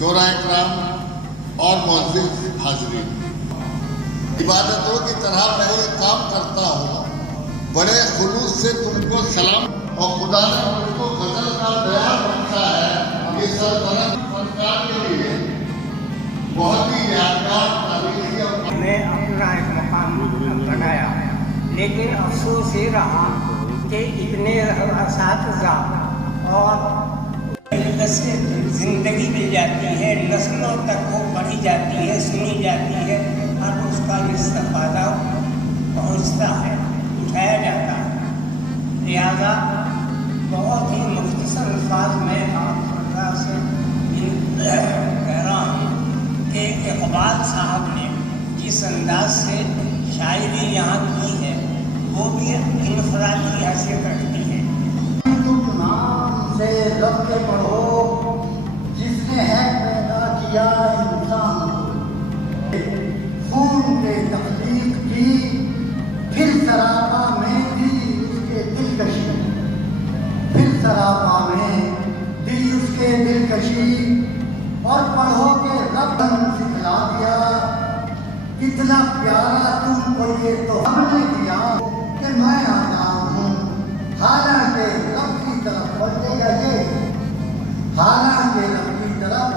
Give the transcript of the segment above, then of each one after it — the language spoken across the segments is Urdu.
شورا اکرام اور معزز حاضرین، عبادتوں کی طرح میں یہ کام کرتا ہوں، بڑے خلوص سے تم کو سلام، اور خدا نے مجھ کو غزل کا بیان بخشا ہے۔ یہ سلطنت فنکار کے لیے بہت ہی یادگار تاریخی اور میں اپنا ایک مقام بنایا، لیکن افسوس یہ رہا کہ اتنے اساتذہ اور زندگی مل جاتی ہے، نسلوں تک وہ پڑھی جاتی ہے، سنی جاتی ہے، اور اس کا استفادہ پہنچتا ہے، اٹھایا جاتا ہے۔ لہذا بہت ہی مختصر الفاظ میں آپ اللہ سے کہہ رہا ہوں کہ اقبال صاحب نے جس انداز سے شاعری یہاں کی ہے وہ بھی انفرادی حیثیت رکھتی ہے۔ تم نام سے رب کے پڑھو جس نے ہے پیدا کیا انسان کو، خون کے تخلیق کی، پھر سراپا میں دی اس کے دلکشی، پھر سراپا میں دی اس کے دلکشی، اور پڑھو کہ رب نے سکھلا دیا، کتنا پیارا تم کو یہ تو ہم نے دیا کہ میں آتا ہوں، حالانکہ رب کی طرف پلٹے گا یہ، حالانکہ رب کی طرف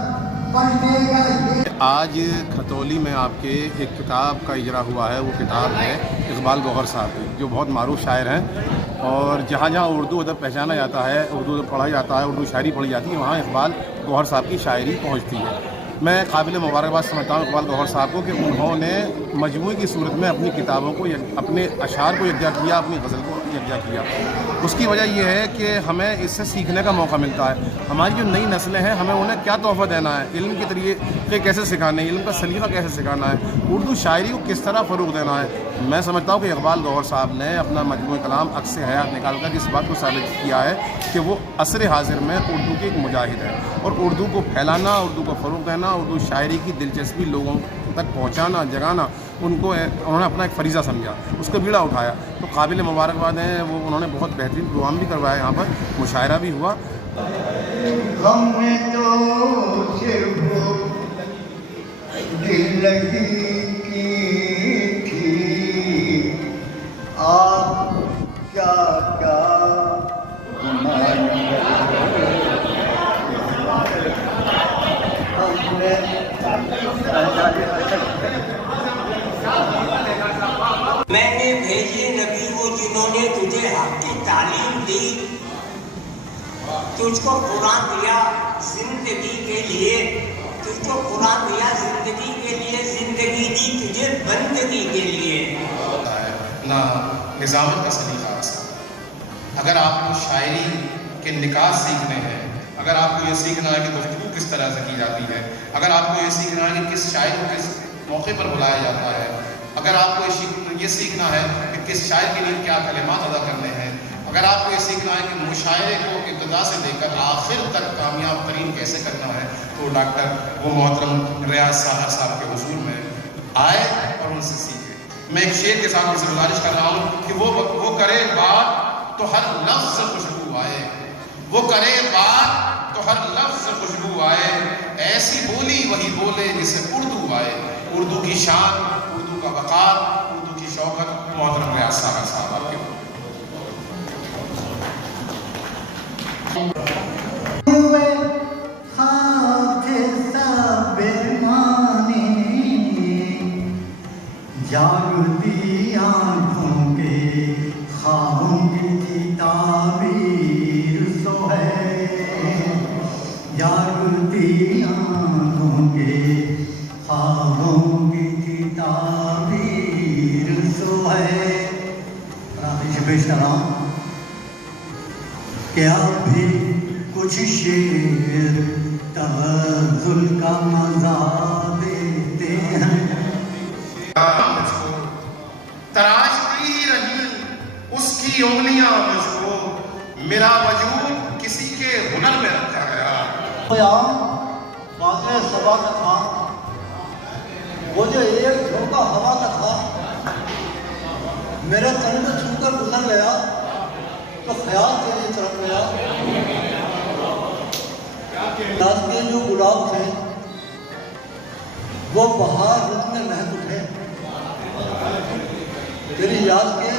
پلٹے گا یہ۔ آج کھتولی میں آپ کے ایک کتاب کا اجرا ہوا ہے، وہ کتاب ہے اقبال گوہر صاحب کی، جو بہت معروف شاعر ہیں، اور جہاں جہاں اردو ادب پہچانا جاتا ہے، اردو ادب پڑھا جاتا ہے، اردو شاعری پڑھی جاتی ہے، وہاں اقبال گوہر صاحب کی شاعری پہنچتی ہے۔ میں قابل مبارکباد سمجھتا ہوں اقبال گوہر صاحب کو کہ انہوں نے مجموعی کی صورت میں اپنی کتابوں کو، اپنے اشعار کو یکجا کیا، اپنی غزل کو یکجا کیا۔ اس کی وجہ یہ ہے کہ ہمیں اس سے سیکھنے کا موقع ملتا ہے۔ ہماری جو نئی نسلیں ہیں، ہمیں انہیں کیا تحفہ دینا ہے، علم کے طریقے کیسے سکھانے ہیں، علم کا سلیقہ کیسے سکھانا ہے، اردو شاعری کو کس طرح فروغ دینا ہے۔ میں سمجھتا ہوں کہ اقبال گوہر صاحب نے اپنا مجموعہ کلام عکس حیات نکال کر اس بات کو ثابت کیا ہے کہ وہ عصر حاضر میں اردو کے ایک مجاہد ہے، اور اردو کو پھیلانا، اردو کو فروغ دینا، اردو شاعری کی دلچسپی لوگوں تک پہنچانا، جگانا، انہوں نے اپنا ایک فریضہ سمجھا، اس کا بیڑا اٹھایا۔ تو قابل مبارکباد ہیں وہ، انہوں نے بہت بہترین پروگرام بھی کروایا، یہاں پر مشاعرہ بھی ہوا۔ ہم نے تو صرف دل لگی کی تھی، آپ کیا میں نے بھیجے نبی وہ جنہوں نے تجھے حق کی تعلیم دی، تجھ کو قرآن دیا زندگی کے لیے، تجھ کو قرآن دیا زندگی کے لیے، زندگی دی تجھے بندگی کے لیے۔ نہ نظامت کا سلیقہ ایسا۔ اگر آپ کو شاعری کے نکات سیکھنے ہیں، اگر آپ کو یہ سیکھنا ہے کہ گفتگو کس طرح سے کی جاتی ہے، اگر آپ کو یہ سیکھنا ہے کہ کس شاعر کو کس موقع پر بلایا جاتا ہے، اگر آپ کو یہ سیکھنا ہے کہ کس شاعر کے لیے کیا کلمات ادا کرنے ہیں، اگر آپ کو یہ سیکھنا ہے کہ مشاعرے کو ابتدا سے لے کر آخر تک کامیاب ترین کیسے کرنا ہے، تو ڈاکٹر وہ محترم ریاض ساہر صاحب کے حضور میں آئے اور ان سے سیکھے۔ میں ایک شعر کے ساتھ ان سے گزارش کر رہا ہوں کہ وہ کرے بات تو ہر لفظ سے خوشبو آئے، وہ کرے بات تو ہر لفظ سے خوشبو آئے، ایسی بولی وہی بولے جسے اردو آئے، اردو کی شان، اردو کا وقار، اردو کی شوکت، محترم ریاض ساہر صاحب آپ کے جاگتی آنکھوں کے خواہوں کی تعبیر سو ہے، جاگتی آنکھوں کے خواہوں کی تعبیر سو ہے۔ راضی پیش کر رہا ہوں کہ آپ بھی کچھ شعر تغزل کا مزہ دیتے ہیں۔ تراشتی رہی اس کی انگلیاں مجھ کو، میرا وجود کسی کے ہنر میں رکھا گیا۔ بادل صبا کا تھا، وہ جو ایک جھونکا ہوا کا تھا، میرے تن کو چھو کر گزر گیا تو خیال تیری طرف گیا۔ کے جو گلاب تھے وہ بہار رت میں مہک اٹھے، تیری یاد کے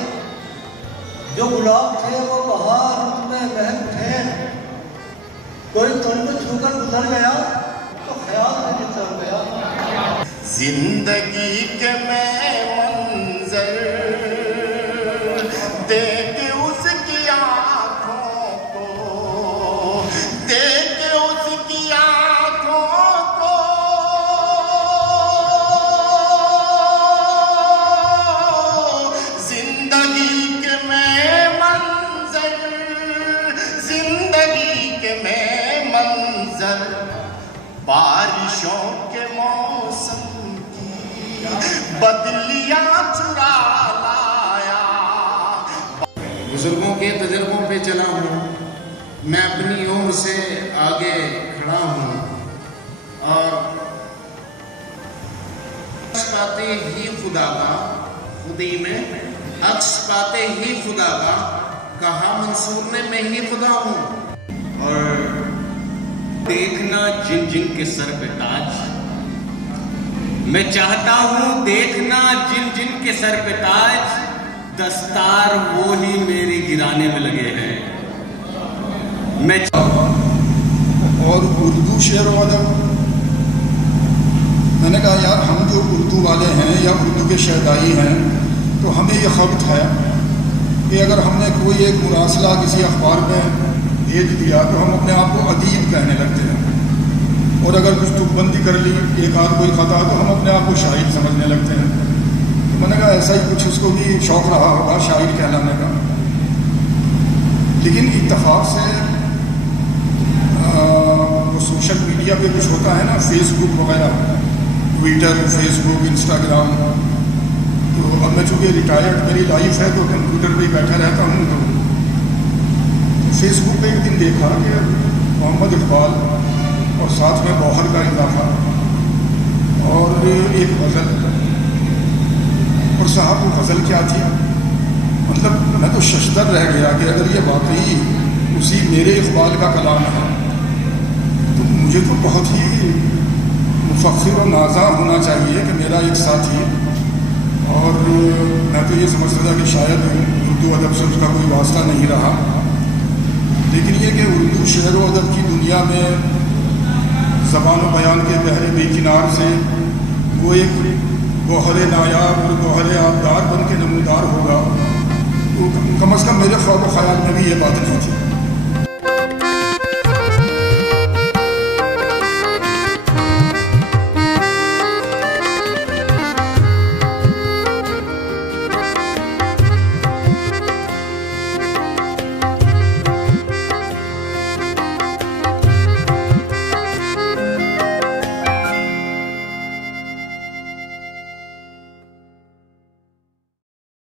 جو گلاب تھے وہ بہار رت میں مہک اٹھے، کوئی تن کو چھو کر گزر گیا تو خیال میں چل گیا۔ زندگی کے میں منظر دیکھ اس کی آنکھوں کو، دیکھ اس کی آنکھوں کو، زندگی کے میں منظر، زندگی کے میں منظر، بارشوں کے موسم کی بدلیاں چرا لایا۔ بزرگوں کے تجربوں پہ چلا ہوں، میں اپنی عمر سے آگے کھڑا ہوں، اور عکس پاتے ہی خدا کا، خودی میں عکس پاتے ہی خدا کا، کہا منصور نے میں ہی خدا ہوں۔ اور دیکھنا جن جن کے سر پہ تاج، میں چاہتا ہوں دیکھنا جن جن کے سر پہ تاج، دستار وہی میری گرانے میں لگے ہیں۔ میں اور اردو شعر و ادب، میں نے کہا یار ہم جو اردو والے ہیں یا اردو کے شہدائی ہیں تو ہمیں یہ خبت ہے کہ اگر ہم نے کوئی ایک مراسلہ کسی اخبار میں بھیج دیا تو ہم اپنے آپ کو ادیب کہنے لگتے ہیں، اور اگر کچھ تک بندی کر لی ایک آدھ کوئی خطا تو ہم اپنے آپ کو شاعر سمجھنے لگتے ہیں۔ تو میں نے کہا ایسا ہی کچھ اس کو بھی شوق رہا ہوگا شاعر کہلانے کا، لیکن اتفاق سے وہ سوشل میڈیا پہ کچھ ہوتا ہے نا، فیس بک وغیرہ، ٹویٹر، فیس بک، انسٹاگرام، تو اب میں چونکہ ریٹائرڈ میری لائف ہے تو کمپیوٹر پہ بیٹھا رہتا ہوں، تو فیس بک پہ ایک دن دیکھا کہ محمد اقبال اور ساتھ میں گوہر کا اضافہ اور ایک غزل، اور صاحب وہ غزل کیا تھی، مطلب میں تو ششدر رہ گیا کہ اگر یہ واقعی اسی میرے اقبال کا کلام ہے تو مجھے تو بہت ہی مفخر و نازاں ہونا چاہیے کہ میرا ایک ساتھی، اور میں تو یہ سمجھتا تھا کہ شاید اردو ادب سے اس کا کوئی واسطہ نہیں رہا، لیکن یہ کہ اردو شعر و ادب کی دنیا میں زبان و بیان کے بحر بے کنار سے وہ ایک گوہر نایاب اور گوہر آبدار بن کے نمودار ہوگا، تو کم از کم میرے خواب و خیال میں بھی یہ بات نہیں تھی۔